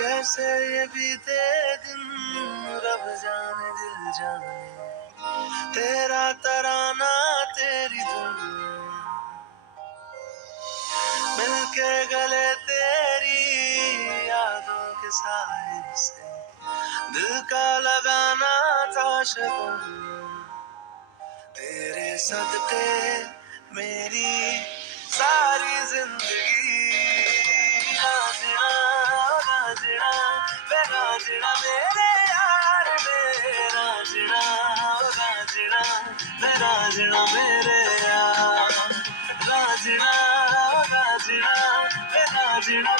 कैसे ये बीते दिन रब जाने दिल जाने, तेरा तराना तेरी धुन मिलके गले तेरी यादों के साए से दिल का लगाना था शगुन। तेरे सदके मेरी सारी जिंदगी राजना राजना राजना मेरे यार मेरे राजना राजना राजना मेरे यार राजना राजना राजना